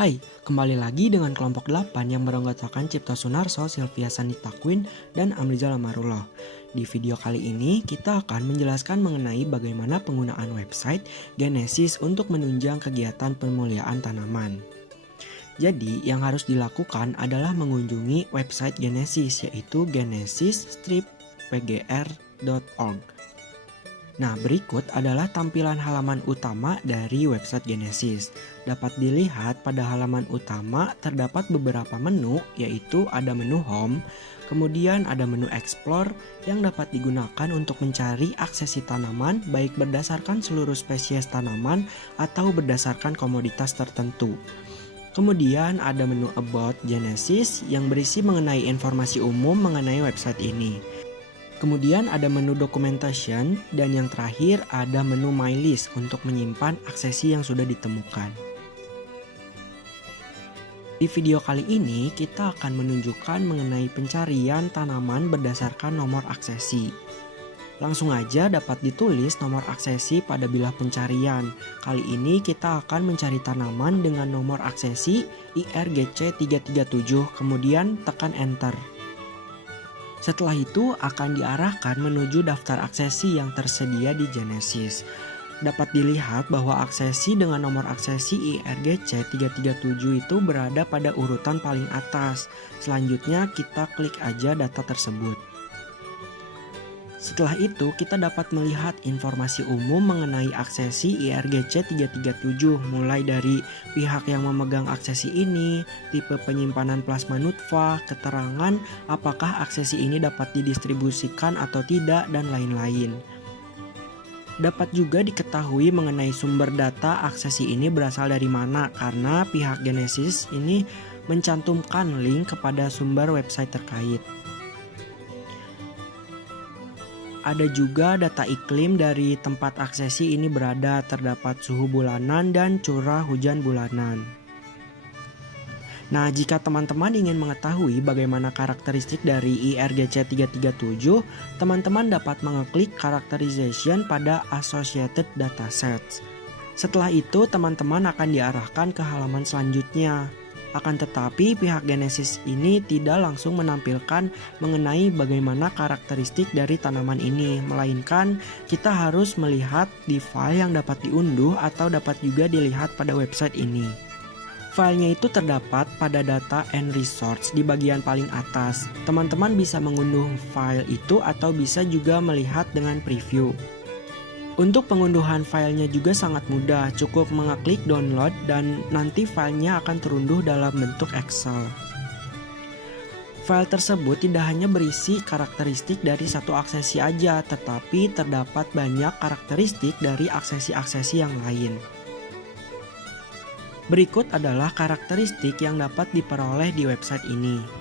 Hai, kembali lagi dengan kelompok 8 yang beranggotakan Cipto Sunarso, Sylvia Sanita Queen, dan Amrizal Amarullah. Di video kali ini kita akan menjelaskan mengenai bagaimana penggunaan website Genesis untuk menunjang kegiatan pemuliaan tanaman. Jadi yang harus dilakukan adalah mengunjungi website Genesis, yaitu genesis-pgr.org. Nah, berikut adalah tampilan halaman utama dari website Genesis. Dapat dilihat pada halaman utama terdapat beberapa menu, yaitu ada menu Home, kemudian ada menu Explore yang dapat digunakan untuk mencari aksesi tanaman baik berdasarkan seluruh spesies tanaman atau berdasarkan komoditas tertentu. Kemudian ada menu About Genesis yang berisi mengenai informasi umum mengenai website ini. Kemudian ada menu Documentation, dan yang terakhir ada menu My List untuk menyimpan aksesi yang sudah ditemukan. Di video kali ini kita akan menunjukkan mengenai pencarian tanaman berdasarkan nomor aksesi. Langsung aja dapat ditulis nomor aksesi pada bilah pencarian. Kali ini kita akan mencari tanaman dengan nomor aksesi IRGC337, kemudian tekan Enter. Setelah itu akan diarahkan menuju daftar aksesi yang tersedia di Genesis. Dapat dilihat bahwa aksesi dengan nomor aksesi IRGC337 itu berada pada urutan paling atas. Selanjutnya kita klik aja data tersebut. Setelah itu kita dapat melihat informasi umum mengenai aksesi IRGC337, mulai dari pihak yang memegang aksesi ini, tipe penyimpanan plasma nutfah, keterangan apakah aksesi ini dapat didistribusikan atau tidak, dan lain-lain. Dapat juga diketahui mengenai sumber data aksesi ini berasal dari mana, karena pihak Genesis ini mencantumkan link kepada sumber website terkait. Ada juga data iklim dari tempat aksesi ini berada, terdapat suhu bulanan dan curah hujan bulanan. Nah, jika teman-teman ingin mengetahui bagaimana karakteristik dari IRGC337, teman-teman dapat mengeklik Characterization pada Associated Datasets. Setelah itu, teman-teman akan diarahkan ke halaman selanjutnya. Akan tetapi pihak Genesis ini tidak langsung menampilkan mengenai bagaimana karakteristik dari tanaman ini, melainkan kita harus melihat di file yang dapat diunduh atau dapat juga dilihat pada website ini. Filenya itu terdapat pada data and resource di bagian paling atas. Teman-teman bisa mengunduh file itu atau bisa juga melihat dengan preview. Untuk pengunduhan filenya juga sangat mudah, cukup mengeklik download dan nanti filenya akan terunduh dalam bentuk Excel. File tersebut tidak hanya berisi karakteristik dari satu aksesi aja, tetapi terdapat banyak karakteristik dari aksesi-aksesi yang lain. Berikut adalah karakteristik yang dapat diperoleh di website ini.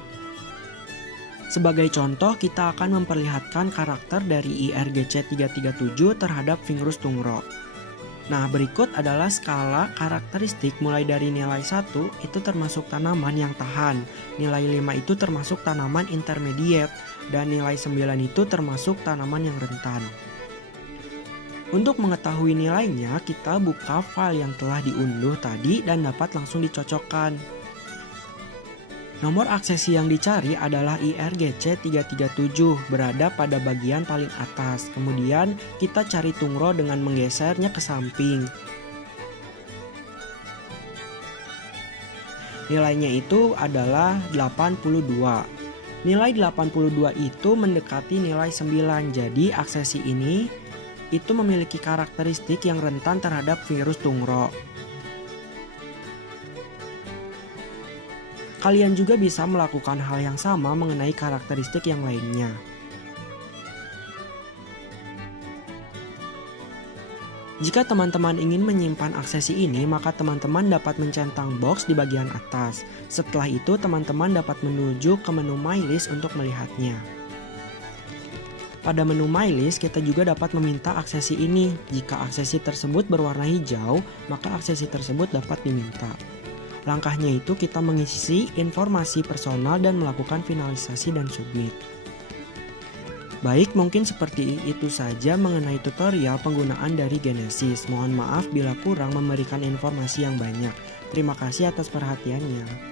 Sebagai contoh, kita akan memperlihatkan karakter dari IRGC337 terhadap Fingrus tungro. Nah, berikut adalah skala karakteristik mulai dari nilai 1 itu termasuk tanaman yang tahan, nilai 5 itu termasuk tanaman intermediate, dan nilai 9 itu termasuk tanaman yang rentan. Untuk mengetahui nilainya, kita buka file yang telah diunduh tadi dan dapat langsung dicocokkan. Nomor aksesi yang dicari adalah IRGC337, berada pada bagian paling atas. Kemudian kita cari tungro dengan menggesernya ke samping. Nilainya itu adalah 82. Nilai 82 itu mendekati nilai 9, jadi aksesi ini itu memiliki karakteristik yang rentan terhadap virus tungro. Kalian juga bisa melakukan hal yang sama mengenai karakteristik yang lainnya. Jika teman-teman ingin menyimpan aksesi ini, maka teman-teman dapat mencentang box di bagian atas. Setelah itu, teman-teman dapat menuju ke menu My List untuk melihatnya. Pada menu My List, kita juga dapat meminta aksesi ini. Jika aksesi tersebut berwarna hijau, maka aksesi tersebut dapat diminta. Langkahnya itu kita mengisi informasi personal dan melakukan finalisasi dan submit. Baik, mungkin seperti itu saja mengenai tutorial penggunaan dari Genesis. Mohon maaf bila kurang memberikan informasi yang banyak. Terima kasih atas perhatiannya.